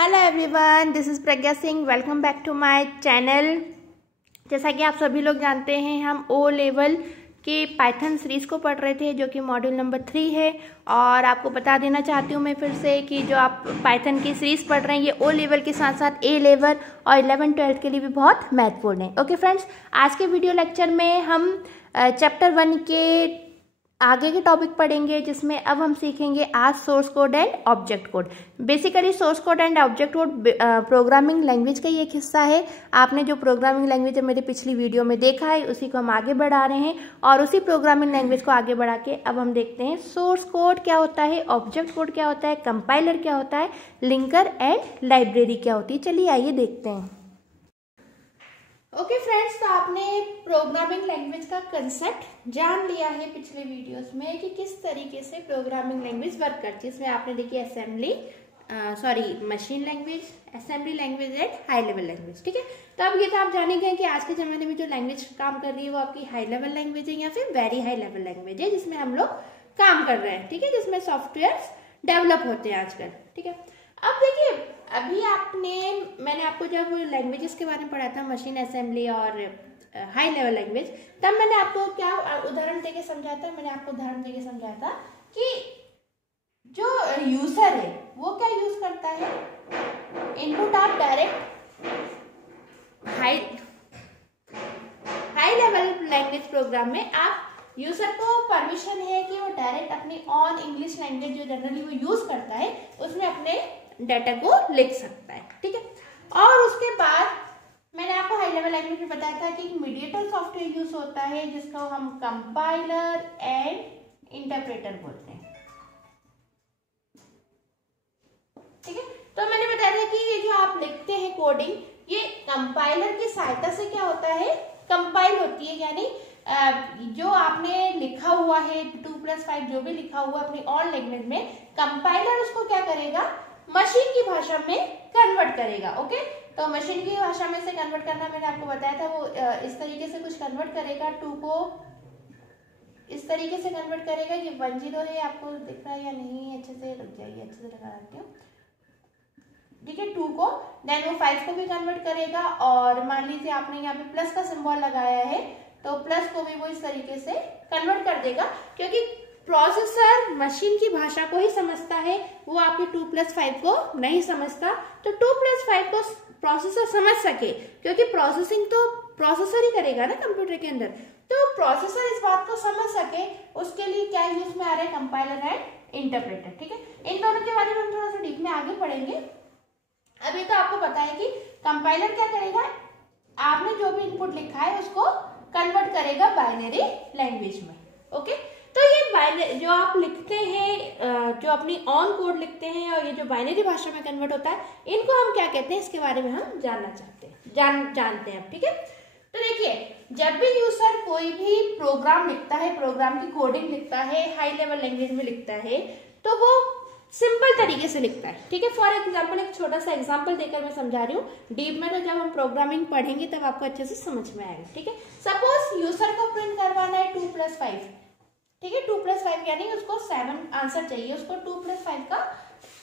Hello everyone, this is Pragya Singh. Welcome back to my channel. जैसा कि आप सभी लोग जानते हैं, हम ओ लेवल के पाइथन सीरीज़ को पढ़ रहे थे, जो कि मॉड्यूल नंबर 3 है। और आपको बता देना चाहती हूँ मैं फिर से कि जो आप पाइथन की सीरीज़ पढ़ रहे हैं, ये ओ लेवल के साथ साथ ए लेवल और 11-12 के लिए भी बहुत महत्वपूर्ण है। ओके फ्रेंड्स, आज के वीडियो लेक्चर में हम चैप्टर 1 के आगे के टॉपिक पढ़ेंगे, जिसमें अब हम सीखेंगे आज source code and object code. Basically source code and object code programming language का ही एक हिस्सा है। आपने जो प्रोग्रामिंग लैंग्वेज मेरी पिछली वीडियो में देखा है, उसी को हम आगे बढ़ा रहे हैं और उसी प्रोग्रामिंग लैंग्वेज को आगे बढ़ा के अब हम देखते हैं सोर्स कोड क्या होता है, ऑब्जेक्ट कोड क्या होता है, कंपाइलर क्या होता है, लिंकर एंड लाइब्रेरी क्या होती है। चलिए आइए देखते हैं। ओके फ्रेंड्स, तो आपने प्रोग्रामिंग लैंग्वेज का कंसेप्ट जान लिया है पिछले वीडियोस में कि किस तरीके से प्रोग्रामिंग लैंग्वेज वर्क करती है। इसमें आपने देखी machine language, assembly language and high level language. ठीक है, तो अब ये तो आप जानेंगे कि आज के जमाने में जो लैंग्वेज काम कर रही है वो आपकी हाई लेवल लैंग्वेज है या फिर वेरी हाई लेवल लैंग्वेज है, जिसमें हम लोग काम कर रहे हैं। ठीक है, जिसमें सॉफ्टवेयर डेवलप होते हैं आजकल। ठीक है, अब देखिए, अभी मैंने आपको जब लैंग्वेजेस के बारे में पढ़ा था, मशीन, असेंबली और हाई लेवल लैंग्वेज, तब मैंने आपको क्या उदाहरण देके समझाया था। मैंने आपको उदाहरण देके समझाया था कि जो यूजर है वो क्या यूज करता है, इनपुट आप direct high level language program में आप यूजर को परमिशन है कि वो डायरेक्ट अपनी ऑन इंग्लिश लैंग्वेज जो जनरली वो यूज करता है उसमें अपने डाटा को लिख सकता है। ठीक है, और उसके बाद मैंने आपको हाई लेवल लैंग्वेज में बताया था कि मीडिएटर सॉफ्टवेयर यूज होता है, जिसको हम कंपाइलर एंड इंटरप्रेटर बोलते हैं। ठीक है, तो मैंने बताया था कि ये जो आप लिखते हैं कोडिंग, ये कंपाइलर की सहायता से क्या होता है, कंपाइल होती है। यानी जो आपने लिखा हुआ है 2+5 जो भी लिखा हुआ अपनी ऑन लैंग्वेज में, कंपाइलर उसको क्या करेगा, मशीन की भाषा में कन्वर्ट करेगा। ओके, तो मशीन की भाषा में से कन्वर्ट करना मैंने आपको बताया था। वो इस तरीके से कुछ कन्वर्ट करेगा, 2 को इस तरीके से कन्वर्ट करेगा। ये 10 है, आपको दिख रहा है या नहीं, अच्छे से रुक जाइए, अच्छे से लगा रखती हूँ। ठीक है, 2 को, देन वो 5 को भी कन्वर्ट करेगा। और मान लीजिए आपने यहाँ पे प्लस का सिंबल लगाया है, तो प्लस को भी वो इस तरीके से कन्वर्ट कर देगा, क्योंकि प्रोसेसर मशीन की भाषा को ही समझता है, वो आपके 2+5 को नहीं समझता। तो 2+5 को प्रोसेसर समझ सके, क्योंकि प्रोसेसिंग तो प्रोसेसर ही करेगा ना कंप्यूटर के अंदर, तो प्रोसेसर इस बात को समझ सके, उसके लिए क्या यूज में आ रहा है, कंपाइलर एंड इंटरप्रेटर। ठीक है, इन दोनों के बारे में हम थोड़ा सा डीप में आगे पढ़ेंगे। अभी तो आपको पता है कि कंपाइलर क्या करेगा, आपने जो भी इनपुट लिखा है उसको कन्वर्ट करेगा बाइनरी लैंग्वेज में। ओके, तो ये जो आप लिखते हैं, जो अपनी ऑन कोड लिखते हैं और ये जो बाइनरी भाषा में कन्वर्ट होता है, इनको हम क्या कहते हैं, इसके बारे में हम जानना चाहते हैं, जानते हैं। ठीक है, तो देखिए, जब भी यूजर कोई भी प्रोग्राम लिखता है, प्रोग्राम की कोडिंग लिखता है, हाई लेवल लैंग्वेज में लिखता है, तो वो सिंपल तरीके से लिखता है। ठीक है, फॉर एग्जाम्पल एक छोटा सा एग्जाम्पल देकर मैं समझा रही हूँ। डीप में तो जब हम प्रोग्रामिंग पढ़ेंगे तब आपको अच्छे से समझ में आएगा। ठीक है, सपोज यूजर को प्रिंट करवाना है 2+5। ठीक है, 2+5 यानी उसको 7 आंसर चाहिए, उसको 2+5 का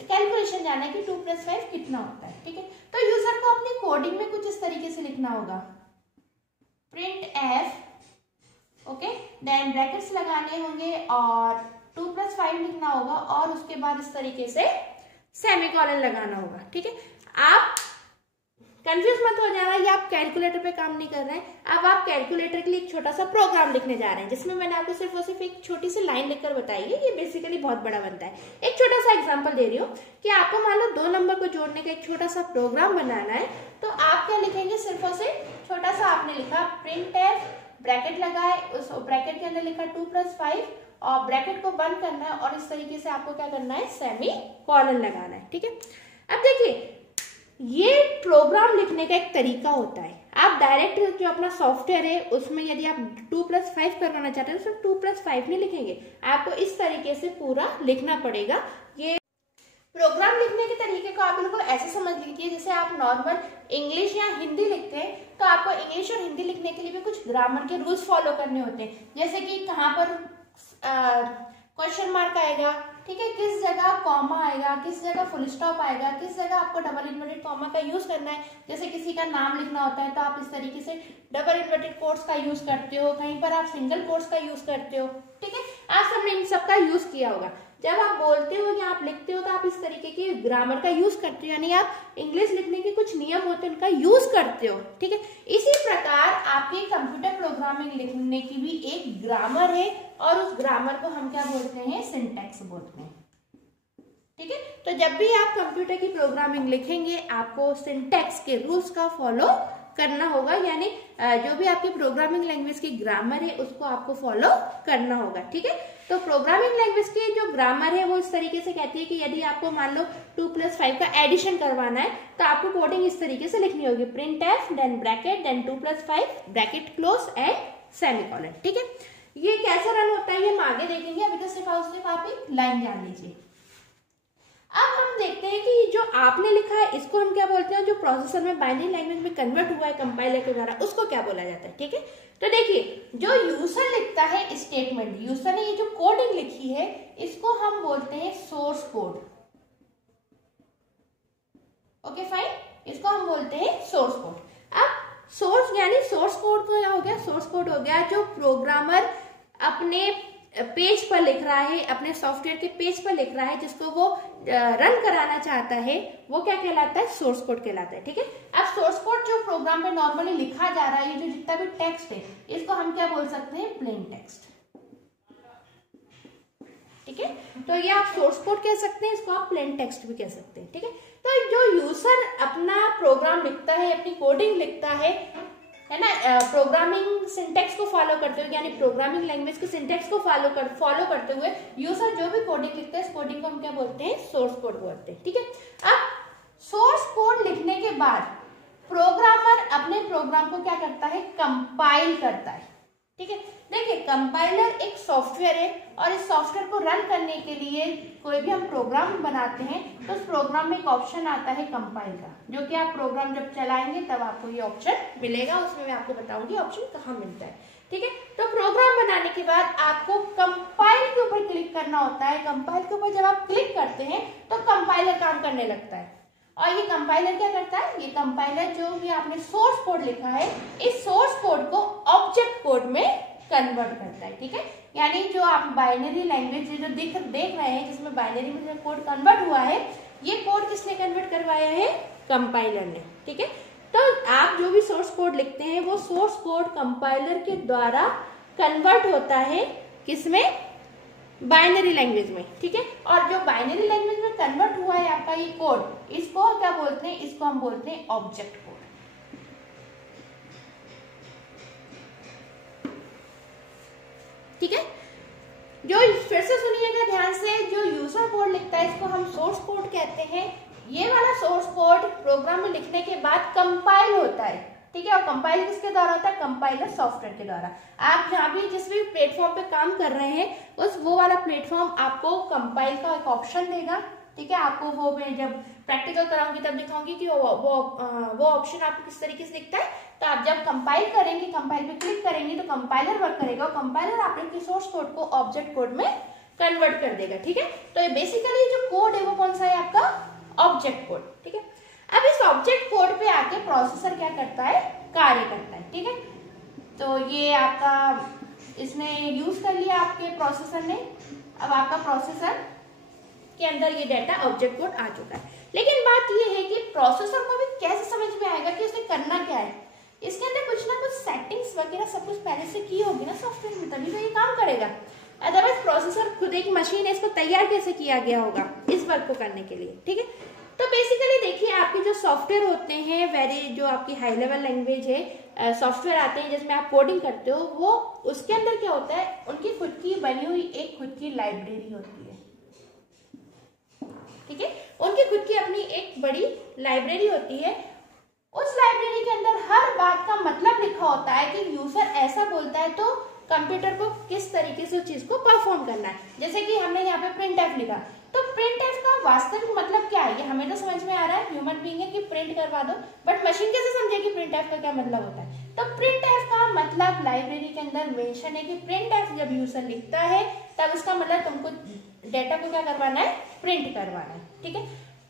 कैलकुलेशन जानना है कि 2+5 कितना होता है। ठीक है, तो यूजर को अपनी कोडिंग में कुछ इस तरीके से लिखना होगा, print f, okay, then brackets लगाने होंगे और 2+5 लिखना होगा और उसके बाद इस तरीके से सेमीकोलन लगाना होगा। ठीक है, आप कंफ्यूज मत हो जाना, ये आप कैलकुलेटर पे काम नहीं कर रहे हैं। अब आप कैलकुलेटर के लिए एक छोटा सा प्रोग्राम लिखने जा रहे हैं, जिसमें मैंने आपको सिर्फ और सिर्फ एक छोटी सी लाइन लिखकर बताई है। ये बेसिकली बहुत बड़ा बनता है। एक छोटा सा एग्जांपल दे रही हूँ कि आपको मान लो 2 नंबर को जोड़ने का एक छोटा सा प्रोग्राम बनाना है, तो आप क्या लिखेंगे, सिर्फ और सिर्फ छोटा सा आपने लिखा प्रिंट एफ, ब्रैकेट लगाए, उस ब्रैकेट के अंदर लिखा 2+5 और ब्रैकेट को बंद करना है और इस तरीके से आपको क्या करना है, सेमीकोलन लगाना है। ठीक है, अब देखिए, ये प्रोग्राम लिखने का एक तरीका होता है। आप डायरेक्ट जो अपना सॉफ्टवेयर है उसमें यदि आप 2+5 करवाना चाहते हैं तो सिर्फ 2+5 नहीं लिखेंगे, आपको इस तरीके से पूरा लिखना पड़ेगा। ये प्रोग्राम लिखने के तरीके को आप बिल्कुल ऐसे समझ लीजिए जैसे आप नॉर्मल इंग्लिश या हिंदी लिखते हैं, तो आपको इंग्लिश और हिंदी लिखने के लिए भी कुछ ग्रामर के रूल्स फॉलो करने होते हैं। जैसे कि कहाँ पर क्वेश्चन मार्क आएगा, ठीक है, किस जगह कॉमा आएगा, किस जगह फुल स्टॉप आएगा, किस जगह आपको डबल इन्वर्टेड कॉमा का यूज करना है। जैसे किसी का नाम लिखना होता है तो आप इस तरीके से डबल इन्वर्टेड कोट्स का यूज करते हो, कहीं पर आप सिंगल कोट्स का यूज करते हो। ठीक है, आप सबने इन सब का यूज किया होगा। जब आप बोलते हो या आप लिखते हो तो आप इस तरीके के ग्रामर का यूज करते हो, यानी आप इंग्लिश लिखने के कुछ नियम होते हैं उनका यूज करते हो। ठीक है, इसी प्रकार आपके कंप्यूटर प्रोग्रामिंग लिखने की भी एक ग्रामर है और उस ग्रामर को हम क्या बोलते हैं, सिंटैक्स बोलते हैं। ठीक है, तो जब भी आप कंप्यूटर की प्रोग्रामिंग लिखेंगे आपको सिंटैक्स के रूल्स का फॉलो करना होगा, यानी जो भी आपकी प्रोग्रामिंग लैंग्वेज की ग्रामर है उसको आपको फॉलो करना होगा। ठीक है, तो प्रोग्रामिंग लैंग्वेज की जो ग्रामर है वो इस तरीके से कहती है कि यदि आपको मान लो 2 + 5 का एडिशन करवाना है तो आपको कोडिंग इस तरीके से लिखनी होगी, print f then bracket then 2 + 5 bracket close and semicolon. ठीक है, ये कैसे रन होता है ये हम आगे देखेंगे, अभी तो सिर्फ आप एक लाइन जान लीजिए। अब हम देखते हैं कि जो आपने लिखा है इसको हम क्या बोलते हैं, जो प्रोसेसर में बाइनरी लैंग्वेज में कन्वर्ट हुआ है कंपाइलर के द्वारा, उसको क्या बोला जाता है। ठीक है, तो देखिए जो यूजर लिखता है स्टेटमेंट, यूजर ने ये जो कोडिंग लिखी है इसको हम बोलते हैं सोर्स कोड। ओके फाइन, इसको हम बोलते हैं सोर्स कोड। अब सोर्स यानी सोर्स कोड को क्या हो गया, सोर्स कोड हो गया जो प्रोग्रामर अपने पेज पर लिख रहा है, अपने सॉफ्टवेयर के पेज पर लिख रहा है, जिसको वो रन कराना चाहता है, वो क्या कहलाता है, सोर्स कोड कहलाता है। ठीक है, अब सोर्स कोड जो प्रोग्राम में नॉर्मली लिखा जा रहा है, ये जो जितना भी टेक्स्ट है इसको हम क्या बोल सकते हैं, प्लेन टेक्स्ट। ठीक है, तो ये आप सोर्स कोड कह सकते हैं, इसको आप प्लेन टेक्स्ट भी कह सकते हैं। ठीक है, तो जो यूजर अपना प्रोग्राम लिखता है, अपनी कोडिंग लिखता है ना, प्रोग्रामिंग सिंटैक्स को फॉलो करते हुए, यानी प्रोग्रामिंग लैंग्वेज के सिंटैक्स को फॉलो करते हुए यूजर जो भी कोडिंग लिखता है, इस कोडिंग को हम क्या बोलते हैं, सोर्स कोड बोलते हैं। ठीक है, अब सोर्स कोड लिखने के बाद प्रोग्रामर अपने प्रोग्राम को क्या करता है, कंपाइल करता है। ठीक है, देखिए कंपाइलर एक सॉफ्टवेयर है और इस सॉफ्टवेयर को रन करने के लिए कोई भी हम प्रोग्राम बनाते हैं तो उस प्रोग्राम में एक ऑप्शन आता है कंपाइल का, जो कि आप प्रोग्राम जब चलाएंगे तब आपको ये ऑप्शन मिलेगा, उसमें मैं आपको बताऊंगी ऑप्शन कहाँ मिलता है। ठीक है, तो प्रोग्राम बनाने के बाद आपको कंपाइल के ऊपर क्लिक करना होता है। कंपाइल के ऊपर जब आप क्लिक करते हैं तो कंपाइलर काम करने लगता है, और ये कंपाइलर क्या करता है, ये कंपाइलर जो भी आपने सोर्स कोड लिखा है इस सोर्स कोड को ऑब्जेक्ट कोड में कन्वर्ट करता है। ठीक है, यानी जो आप बाइनरी लैंग्वेज जो देख रहे हैं जिसमें बाइनरी में जो कोड कन्वर्ट हुआ है, ये कोड किसने कन्वर्ट करवाया है, कंपाइलर ने। ठीक है, तो आप जो भी सोर्स कोड लिखते हैं वो सोर्स कोड कंपाइलर के द्वारा कन्वर्ट होता है, किसमें, बाइनरी लैंग्वेज में। ठीक है, और जो बाइनरी लैंग्वेज में कन्वर्ट हुआ है आपका ये कोड, इसको क्या बोलते हैं, इसको हम बोलते हैं ऑब्जेक्ट कोड। ठीक है, जो फिर से सुनिएगा ध्यान से, जो यूजर कोड लिखता है इसको हम सोर्स कोड कहते हैं। ये वाला सोर्स कोड प्रोग्राम में लिखने के बाद कंपाइल होता है। ठीक है, और कंपाइल किसके द्वारा होता है, कंपाइलर सॉफ्टवेयर के द्वारा। आप जहाँ भी जिस भी प्लेटफॉर्म पे काम कर रहे हैं वो वाला प्लेटफॉर्म आपको कंपाइल का एक ऑप्शन देगा। ठीक है, आपको वो मैं जब प्रैक्टिकल कराऊंगी तब दिखाऊंगी कि वो ऑप्शन आपको किस तरीके से दिखता है। तो आप जब कंपाइल करेंगे, कंपाइल पे क्लिक करेंगे तो कंपाइलर वर्क करेगा और कंपाइलर आपके सोर्स कोड को ऑब्जेक्ट कोड में कन्वर्ट कर देगा। ठीक है, तो ये बेसिकली जो कोड है वो कौन सा है, आपका ऑब्जेक्ट कोड। ठीक है, अब इस ऑब्जेक्ट कोड पे आके प्रोसेसर क्या करता है, कार्य करता है। ठीक है, तो ये आपका इसने यूज कर लिया आपके प्रोसेसर ने, अब आपका प्रोसेसर के अंदर ये डाटा ऑब्जेक्ट कोड आ चुका है। लेकिन बात ये है कि प्रोसेसर को भी कैसे समझ में आएगा कि उसने करना क्या है। इसके अंदर कुछ ना कुछ सेटिंग्स वगैरह सब कुछ पहले से की होगी ना सॉफ्टवेयर में, तभी तो ये काम करेगा। अदरवाइज प्रोसेसर खुद एक मशीन है, इसको तैयार कैसे किया गया होगा इस वर्क को करने के लिए। ठीक है, तो बेसिकली देखिए आपके जो सॉफ्टवेयर होते हैं, जो आपकी हाई लेवल लैंग्वेज है, सॉफ्टवेयर आते हैं जिसमें आप कोडिंग करते हो, वो उसके अंदर क्या होता है, उनकी खुद की बनी हुई एक खुद की लाइब्रेरी होती है। ठीक है, उनकी खुद की अपनी एक बड़ी लाइब्रेरी होती है। उस लाइब्रेरी के अंदर हर बात का मतलब लिखा होता है कि यूजर ऐसा बोलता है तो कंप्यूटर को किस तरीके से उस चीज को परफॉर्म करना है। जैसे कि हमने यहाँ पे प्रिंट एफ लिखा, तो प्रिंट एफ का वास्तविक मतलब क्या है, ये हमें तो समझ में आ रहा है, ह्यूमन बीइंग है कि प्रिंट करवा दो, बट मशीन कैसे समझे कि प्रिंट एफ का क्या मतलब होता है। तो प्रिंट एफ का मतलब लाइब्रेरी के अंदर मेंशन है कि प्रिंट एफ जब यूजर लिखता है तब उसका मतलब तुमको डेटा को क्या करवाना है, प्रिंट करवाना है। ठीक है,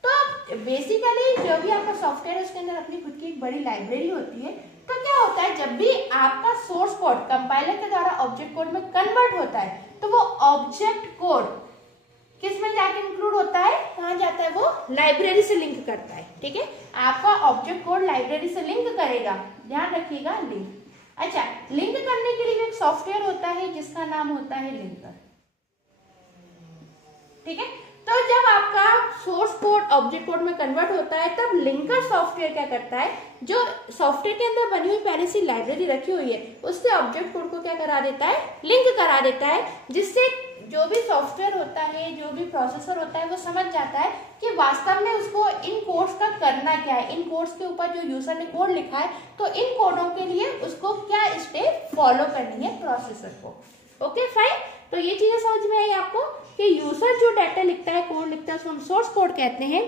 तो बेसिकली जो भी आपका सॉफ्टवेयर है उसके अंदर अपनी खुद की एक बड़ी लाइब्रेरी होती है। तो क्या होता है, जब भी आपका सोर्स कोड कंपाइलर के द्वारा ऑब्जेक्ट कोड में कन्वर्ट होता है तो वो ऑब्जेक्ट कोड किस में जाके इंक्लूड होता है, कहाँ जाता है, वो लाइब्रेरी से लिंक करता है। ठीक है, आपका ऑब्जेक्ट कोड लाइब्रेरी से लिंक करेगा, ध्यान रखिएगा, लिंक। अच्छा, लिंक करने के लिए एक सॉफ्टवेयर होता है जिसका नाम होता है लिंकर। ठीक है, तो जब आपका सोर्स कोड ऑब्जेक्ट कोड में कन्वर्ट होता है तब लिंकर सॉफ्टवेयर क्या करता है, जो सॉफ्टवेयर के अंदर बनी हुई पहले से लाइब्रेरी रखी हुई है उससे ऑब्जेक्ट कोड को क्या करा देता है, लिंक करा देता है, जिससे जो भी सॉफ्टवेयर होता है, जो भी प्रोसेसर होता है वो समझ जाता है कि वास्तव में उसको इन कोड्स का करना क्या है, इन कोड्स के ऊपर जो यूजर ने कोड लिखा है तो इन कोडों के लिए उसको क्या स्टेप फॉलो करनी है प्रोसेसर को। ओके फाइन, तो ये चीजें समझ में आई आपको कि यूजर जो डाटा लिखता है, कोड लिखता है, उसको हम सोर्स कोड कहते हैं।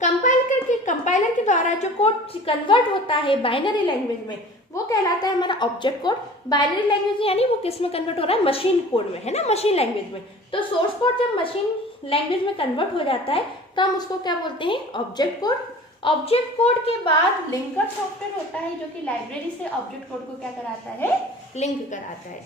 कंपाइलर के द्वारा जो कोड कन्वर्ट होता है बाइनरी लैंग्वेज में वो कहलाता है हमारा ऑब्जेक्ट कोड। बाइनरी लैंग्वेज यानी वो किस में कन्वर्ट हो रहा है, मशीन कोड में, है ना, मशीन लैंग्वेज में। तो सोर्स कोड जब मशीन लैंग्वेज में कन्वर्ट हो जाता है तो हम उसको क्या बोलते हैं, ऑब्जेक्ट कोड। ऑब्जेक्ट कोड के बाद लिंकर सॉफ्टवेयर होता है जो कि लाइब्रेरी से ऑब्जेक्ट कोड को क्या कराता है, लिंक कराता है।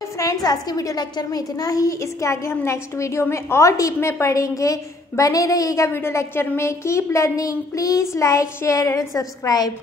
फ्रेंड्स, आज के वीडियो लेक्चर में इतना ही। इसके आगे हम नेक्स्ट वीडियो में और डीप में पढ़ेंगे। बने रहिएगा वीडियो लेक्चर में। Keep learning, please like, share and subscribe.